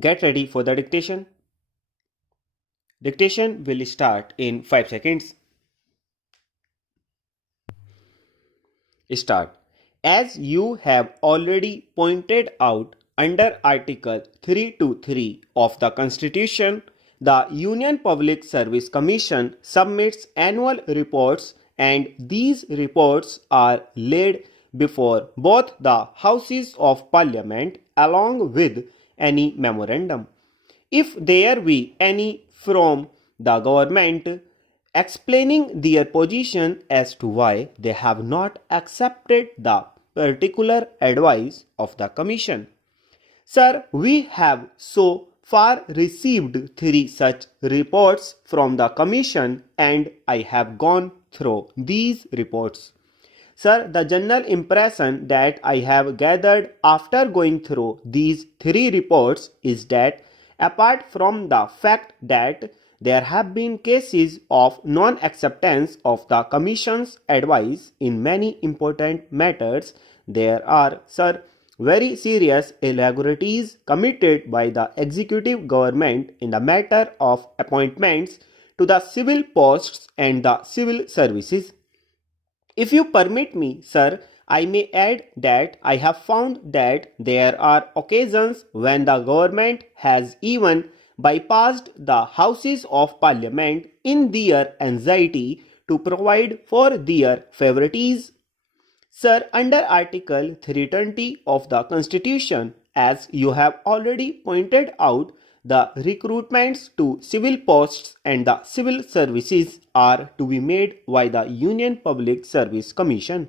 Get ready for the dictation. Dictation will start in 5 seconds. Start. As you have already pointed out, under Article 323 of the Constitution, the Union Public Service Commission submits annual reports, and these reports are laid before both the Houses of Parliament along with any memorandum. If there be any from the government explaining their position as to why they have not accepted the particular advice of the Commission. Sir, we have so far received 3 such reports from the Commission, and I have gone through these reports. Sir, the general impression that I have gathered after going through these 3 reports is that apart from the fact that there have been cases of non-acceptance of the Commission's advice in many important matters, there are, sir, very serious irregularities committed by the executive government in the matter of appointments to the civil posts and the civil services. If you permit me, sir, I may add that I have found that there are occasions when the government has even bypassed the Houses of Parliament in their anxiety to provide for their favorites. Sir, under Article 320 of the Constitution, as you have already pointed out, the recruitments to civil posts and the civil services are to be made by the Union Public Service Commission.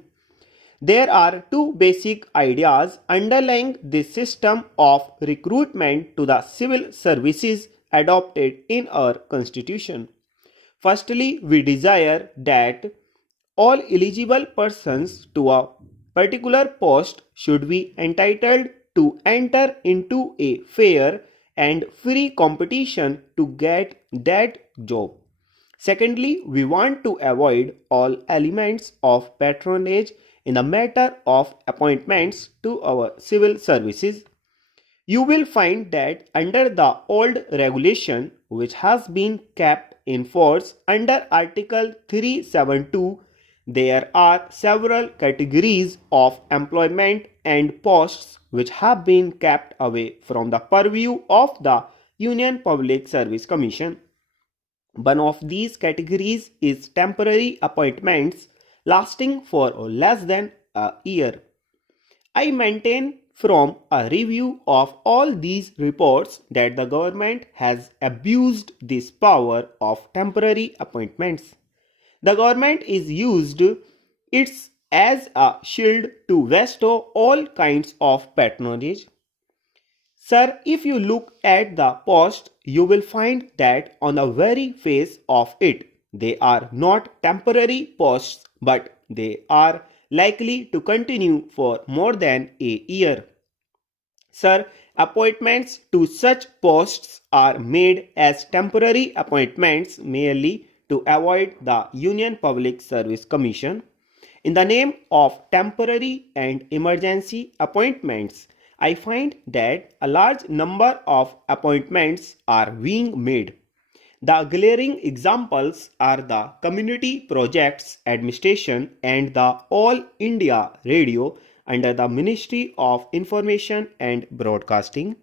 There are 2 basic ideas underlying this system of recruitment to the civil services adopted in our Constitution. Firstly, we desire that all eligible persons to a particular post should be entitled to enter into a fair and free competition to get that job. Secondly, we want to avoid all elements of patronage in the matter of appointments to our civil services. You will find that under the old regulation, which has been kept in force under Article 372, there are several categories of employment and posts which have been kept away from the purview of the Union Public Service Commission. One of these categories is temporary appointments lasting for less than a year. I maintain from a review of all these reports that the government has abused this power of temporary appointments. The government is used it as a shield to bestow all kinds of patronage. Sir, if you look at the post, you will find that on the very face of it, they are not temporary posts, but they are likely to continue for more than a year. Sir, appointments to such posts are made as temporary appointments merely to avoid the Union Public Service Commission. In the name of temporary and emergency appointments, I find that a large number of appointments are being made. The glaring examples are the Community Projects Administration and the All India Radio under the Ministry of Information and Broadcasting.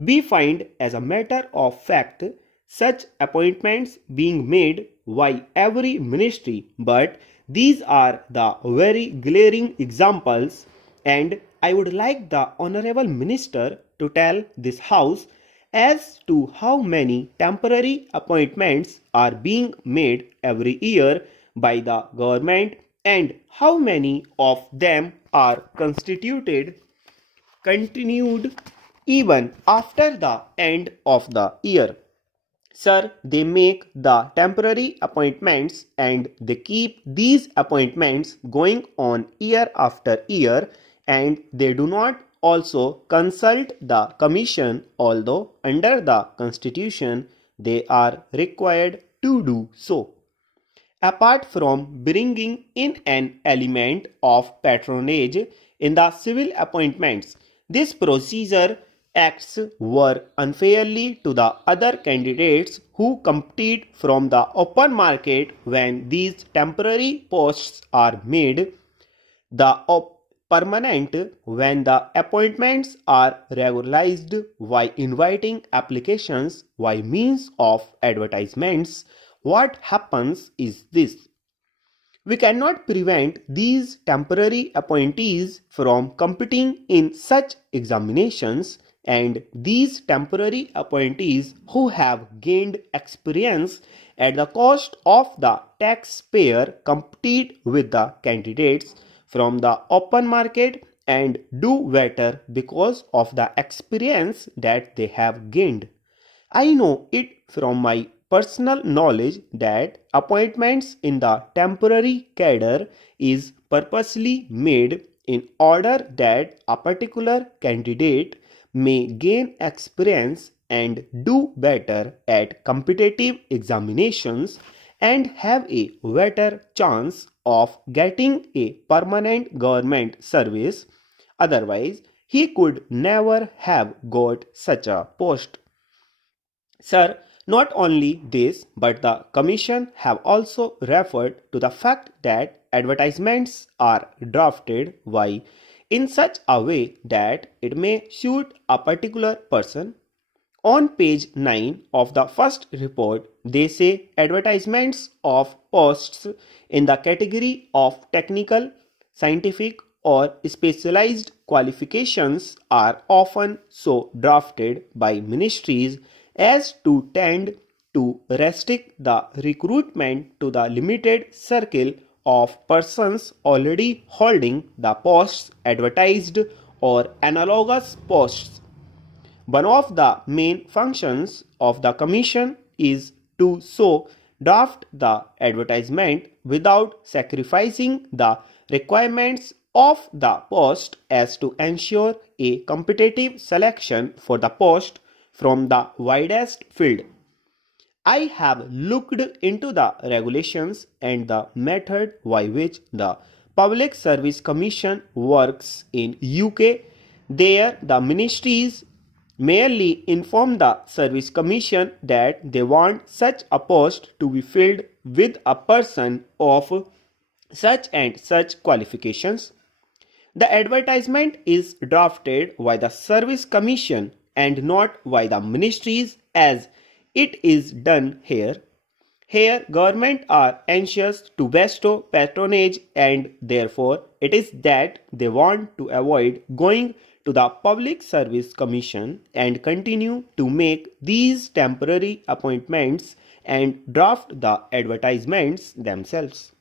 We find, as a matter of fact, such appointments being made by every ministry, but these are the very glaring examples, and I would like the Honorable Minister to tell this House as to how many temporary appointments are being made every year by the government and how many of them are continued even after the end of the year. Sir, they make the temporary appointments and they keep these appointments going on year after year, and they do not also consult the Commission, although under the Constitution they are required to do so. Apart from bringing in an element of patronage in the civil appointments, this procedure acts were unfairly to the other candidates who compete from the open market when these temporary posts are made permanent when the appointments are regularized by inviting applications by means of advertisements. What happens is this: we cannot prevent these temporary appointees from competing in such examinations, and these temporary appointees who have gained experience at the cost of the taxpayer compete with the candidates from the open market and do better because of the experience that they have gained. I know it from my personal knowledge that appointments in the temporary cadre is purposely made in order that a particular candidate may gain experience and do better at competitive examinations and have a better chance of getting a permanent government service. Otherwise, he could never have got such a post. Sir, not only this, but the Commission have also referred to the fact that advertisements are drafted by in such a way that it may suit a particular person. On page 9 of the first report, they say advertisements of posts in the category of technical, scientific, or specialized qualifications are often so drafted by ministries as to tend to restrict the recruitment to the limited circle of persons already holding the posts advertised or analogous posts. One of the main functions of the Commission is to so draft the advertisement without sacrificing the requirements of the post as to ensure a competitive selection for the post from the widest field. I have looked into the regulations and the method by which the Public Service Commission works in UK. There, the ministries merely inform the Service Commission that they want such a post to be filled with a person of such and such qualifications. The advertisement is drafted by the Service Commission and not by the ministries as it is done here. Here, government are anxious to bestow patronage, and therefore it is that they want to avoid going to the Public Service Commission and continue to make these temporary appointments and draft the advertisements themselves.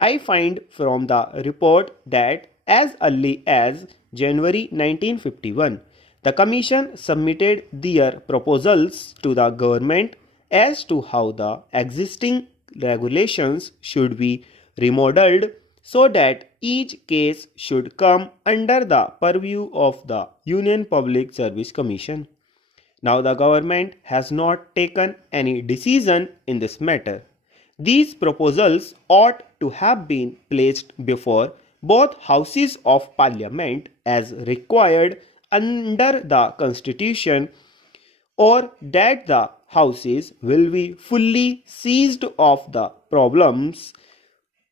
I find from the report that as early as January 1951, the Commission submitted their proposals to the government as to how the existing regulations should be remodeled so that each case should come under the purview of the Union Public Service Commission. Now the government has not taken any decision in this matter. These proposals ought to have been placed before both houses of parliament as required under the constitution, or that the houses will be fully seized of the problems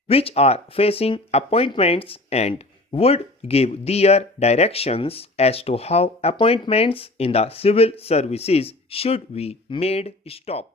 which are facing appointments and would give their directions as to how appointments in the civil services should be made stop.